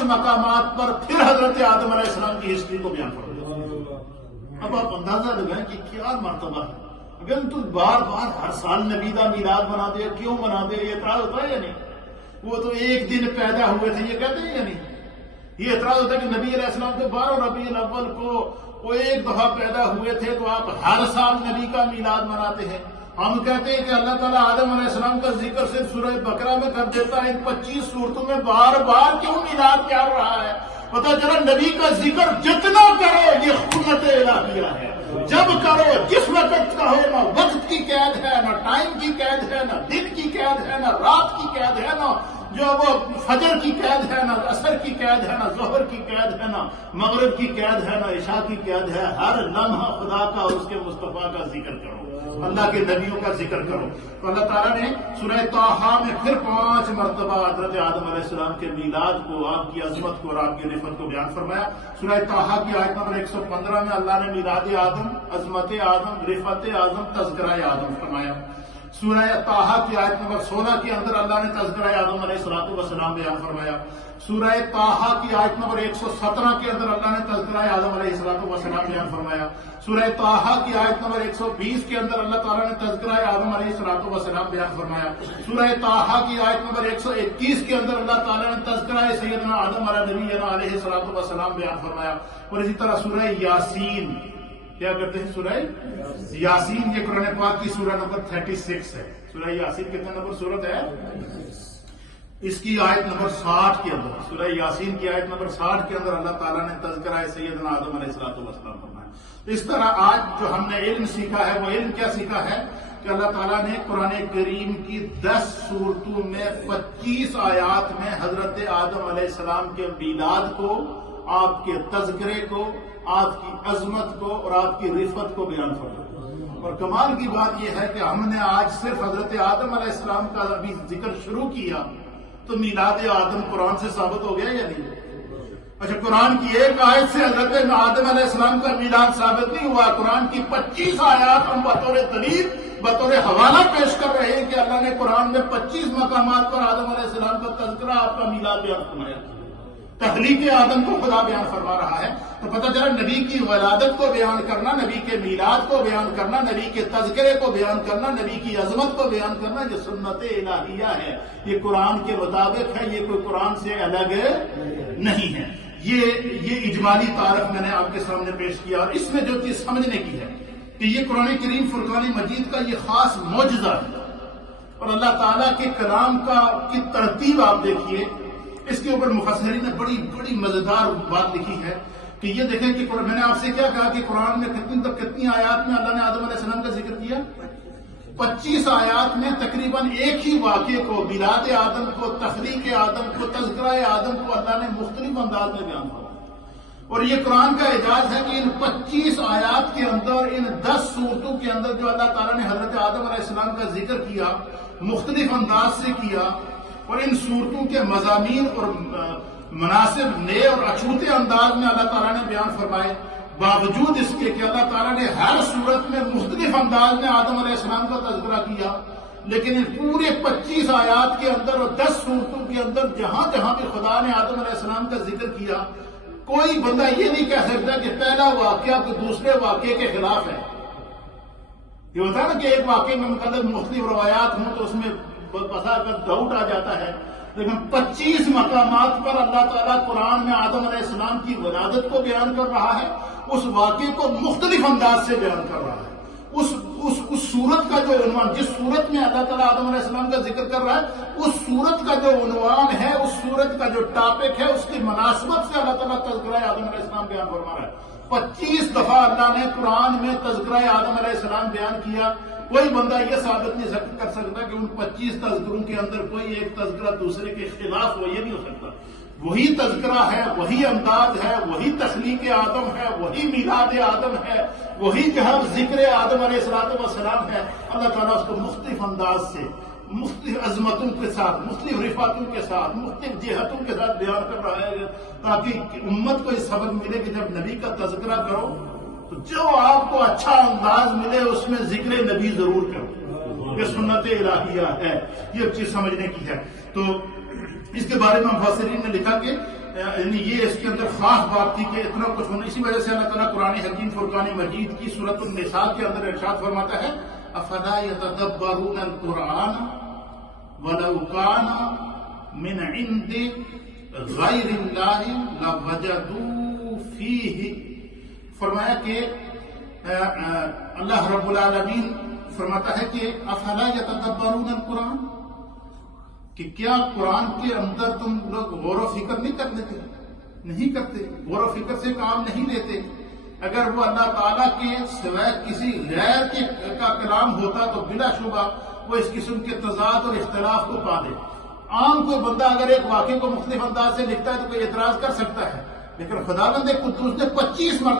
5 مقامات پر پھر حضرت آدم علیہ السلام کی ہسٹری کو بیان فرمایا۔ اب آپ اندازہ لگائیں کہ کیا مرتبہ ہے۔ اگر تو بار بار ہر سال نبی کا میلاد منا دے، کیوں منا دے؟ یہ اعتراض ہوتا ہے یا نہیں؟ وہ تو ایک دن پیدا ہوئے تھے، یہ کہتے ہیں یا نہیں؟ یہ اعتراض ہوتا ہے کہ نبی علیہ السلام تو 12 ربیع الاول کو وہ ایک دفعہ پیدا ہوئے تھے، تو آپ ہر سال نبی کا میلاد مناتے ہیں۔ ہم کہتے ہیں کہ اللہ تعالیٰ آدم علیہ السلام کا ذکر صرف سورہ بقرہ میں کر دیتا ہے، ان 25 صورتوں میں بار بار کیوں میلاد کیا رہا ہے؟ پتہ چلا نبی کا ذکر جتنا کرو یہ سنت الہیہ ہے، جب کرو، جس وقت کا ہو، نہ وقت کی قید ہے، نہ ٹائم کی قید ہے، نہ دن کی قید ہے، نہ رات کی قید ہے، نہ جو وہ فجر کی قید ہے، نہ عصر کی قید ہے، نہ ظہر کی قید ہے، نہ مغرب کی قید ہے، نہ عشاء کی قید ہے۔ ہر لمحہ خدا کا اور اس کے مصطفیٰ کا ذکر کرو، اللہ کے نبیوں کا ذکر کرو۔ تو اللہ تعالیٰ نے سورہ طٰہٰ میں پھر 5 مرتبہ حضرت آدم علیہ السلام کے میلاد کو، آپ کی عظمت کو اور آپ کی رفعت کو بیان فرمایا۔ سورہ طٰہٰ کی آیت نمبر 115 میں اللہ نے میلاد آدم، عظمت آدم، رفعت آدم، تذکرہ آدم فرمایا۔ سورہ طٰہٰ کی آیت نمبر 16 کے اندر اللہ نے تذکرہ آدم علیہ السلام بیان فرمایا۔ سورہ طٰہٰ کی آیت نمبر 117 کے اندر اللہ نے تذکرہ آدم علیہ السلام بیان فرمایا۔ سورہ طٰہٰ کی آیت نمبر 120 کے اندر اللہ تعالیٰ نے تذکرہ آدم علیہ السلام بیان فرمایا۔ سورہ طٰہٰ کی آیت نمبر 121 کے اندر اللہ تعالیٰ نے تذکرہ سیدنا آدم علیہ السلام بیان فرمایا۔ اور اسی طرح سورہ یاسین، کیا کرتے ہیں؟ سورہ یاسین، یہ قرآن پاک کی سورہ نمبر 36 ہے۔ سورہ یاسین کتنے نمبر سورت ہے؟ اس کی آیت نمبر 60 کے اندر، سورہ یاسین کی آیت نمبر 60 کے اندر اللہ تعالیٰ نے تذکرہ سیدنا آدم علیہ السلام فرمایا۔ اس طرح آج جو ہم نے علم سیکھا ہے، وہ علم کیا سیکھا ہے کہ اللہ تعالیٰ نے قرآن کریم کی 10 سورتوں میں 25 آیات میں حضرت آدم علیہ السلام کے میلاد کو، آپ کے تذکرے کو، آپ کی عظمت کو اور آپ کی رفعت کو بیان فرمایا۔ اور کمال کی بات یہ ہے کہ ہم نے آج صرف حضرت آدم علیہ السلام کا ابھی ذکر شروع کیا، تو میلاد آدم قرآن سے ثابت ہو گیا یا نہیں؟ اچھا، قرآن کی ایک آیت سے حضرت آدم علیہ السلام کا میلاد ثابت نہیں ہوا، قرآن کی 25 آیات ہم بطور دلیل، بطور حوالہ پیش کر رہے ہیں کہ اللہ نے قرآن میں 25 مقامات پر آدم علیہ السلام کا تذکرہ، آپ کا میلاد بیان فرمایا۔ تخلیق آدم کو خدا بیان فرما رہا ہے، تو پتہ چلا نبی کی ولادت کو بیان کرنا، نبی کے میلاد کو بیان کرنا، نبی کے تذکرے کو بیان کرنا، نبی کی عظمت کو بیان کرنا، یہ سنت الہیہ ہے، یہ قرآن کے مطابق ہے، یہ کوئی قرآن سے الگ نہیں ہے۔ یہ اجمالی تعارف میں نے آپ کے سامنے پیش کیا، اور اس میں جو چیز سمجھنے کی ہے کہ یہ قرآن کریم فرقان مجید کا یہ خاص معجزہ ہے، اور اللہ تعالیٰ کے کلام کی ترتیب آپ دیکھیے، اس کے اوپر مفسرین نے بڑی مزیدار بات لکھی ہے کہ یہ دیکھیں کہ میں نے آپ سے کیا کہا کہ قرآن میں کتنی آیات میں اللہ نے آدم علیہ السلام کا ذکر کیا؟ 25 آیات میں تقریباً ایک ہی واقعے کو، میلاد آدم کو، تخلیق آدم کو، تذکرہ آدم کو اللہ نے مختلف انداز میں بیان کیا۔ اور یہ قرآن کا اعجاز ہے کہ ان 25 آیات کے اندر، ان 10 صورتوں کے اندر جو اللہ تعالیٰ نے حضرت آدم علیہ السلام کا ذکر کیا، مختلف انداز سے کیا، اور ان صورتوں کے مضامین اور مناسب نئے اور اچھوتے انداز میں اللہ تعالیٰ نے بیان فرمائے، باوجود اس کے کہ اللہ تعالیٰ نے ہر صورت میں مختلف انداز میں آدم علیہ السلام کا تذکرہ کیا، لیکن ان پورے 25 آیات کے اندر اور 10 صورتوں کے اندر جہاں جہاں بھی خدا نے آدم علیہ السلام کا ذکر کیا، کوئی بندہ یہ نہیں کہہ سکتا کہ پہلا واقعہ تو دوسرے واقعے کے خلاف ہے۔ یہ ہوتا ہے نا کہ ایک واقعے میں متعدد مختلف روایات ہوں تو اس میں بسا کر ڈاؤٹ آ جاتا ہے، لیکن 25 مقامات پر اللہ تعالیٰ قرآن میں آدم علیہ السلام کی ولادت کو بیان کر رہا ہے، اس واقعے کو مختلف انداز سے بیان کر رہا ہے۔ اس صورت کا جو عنوان، جس صورت میں اللہ تعالیٰ آدم علیہ السلام کا ذکر کر رہا ہے، اس صورت کا جو عنوان ہے، اس صورت کا جو ٹاپک ہے، اس کی مناسبت سے اللہ تعالیٰ تذکرہ آدم علیہ السلام بیان فرما رہا ہے۔ 25 دفعہ اللہ نے قرآن میں تذکرہ آدم علیہ السلام بیان کیا۔ کوئی بندہ یہ ثابت نہیں کر سکتا کہ ان 25 تذکروں کے اندر کوئی ایک تذکرہ دوسرے کے خلاف ہو، یہ نہیں ہو سکتا۔ وہی تذکرہ ہے، وہی انداز ہے، وہی تخلیق آدم ہے، وہی میلاد آدم ہے، وہی جہاں ذکر آدم علیہ السلام ہے۔ اللہ تعالیٰ اس کو مختلف انداز سے، مختلف عظمتوں کے ساتھ، مختلف رفعتوں کے ساتھ، مختلف جہتوں کے ساتھ بیان کر رہا ہے، تاکہ امت کو یہ سبق ملے کہ جب نبی کا تذکرہ کرو تو جو آپ کو اچھا انداز ملے اس میں ذکر نبی ضرور کرو۔ یہ سنت الہیہ ہے، یہ چیز سمجھنے کی ہے۔ تو اس کے بارے میں مفسرین نے لکھا کہ یعنی یہ اس کے اندر خاص بات تھی کہ اتنا کچھ ہونا. اسی وجہ سے اللہ تعالیٰ قرآن حکیم فرقان مجید کی سورۃ النساء کے اندر ارشاد فرماتا ہے افلا يتدبرون القرآن ولو كان من عند غیر اللہ لوجدوا فیہ. فرمایا کہ اللہ رب العالمین فرماتا ہے کہ افلا يتدبرون القرآن، کہ کیا قرآن کے اندر تم لوگ غور و فکر نہیں کر لیتے؟ نہیں کرتے، غور و فکر سے کام نہیں لیتے. اگر وہ اللہ تعالیٰ کے سوائے کسی غیر کا کلام ہوتا تو بلا شبہ وہ اس قسم کے تضاد اور اختلاف کو پا دے. عام کوئی بندہ اگر ایک واقعے کو مختلف انداز سے لکھتا ہے تو کوئی اعتراض کر سکتا ہے، لیکن خداوند قدوس نے 25 مرتبہ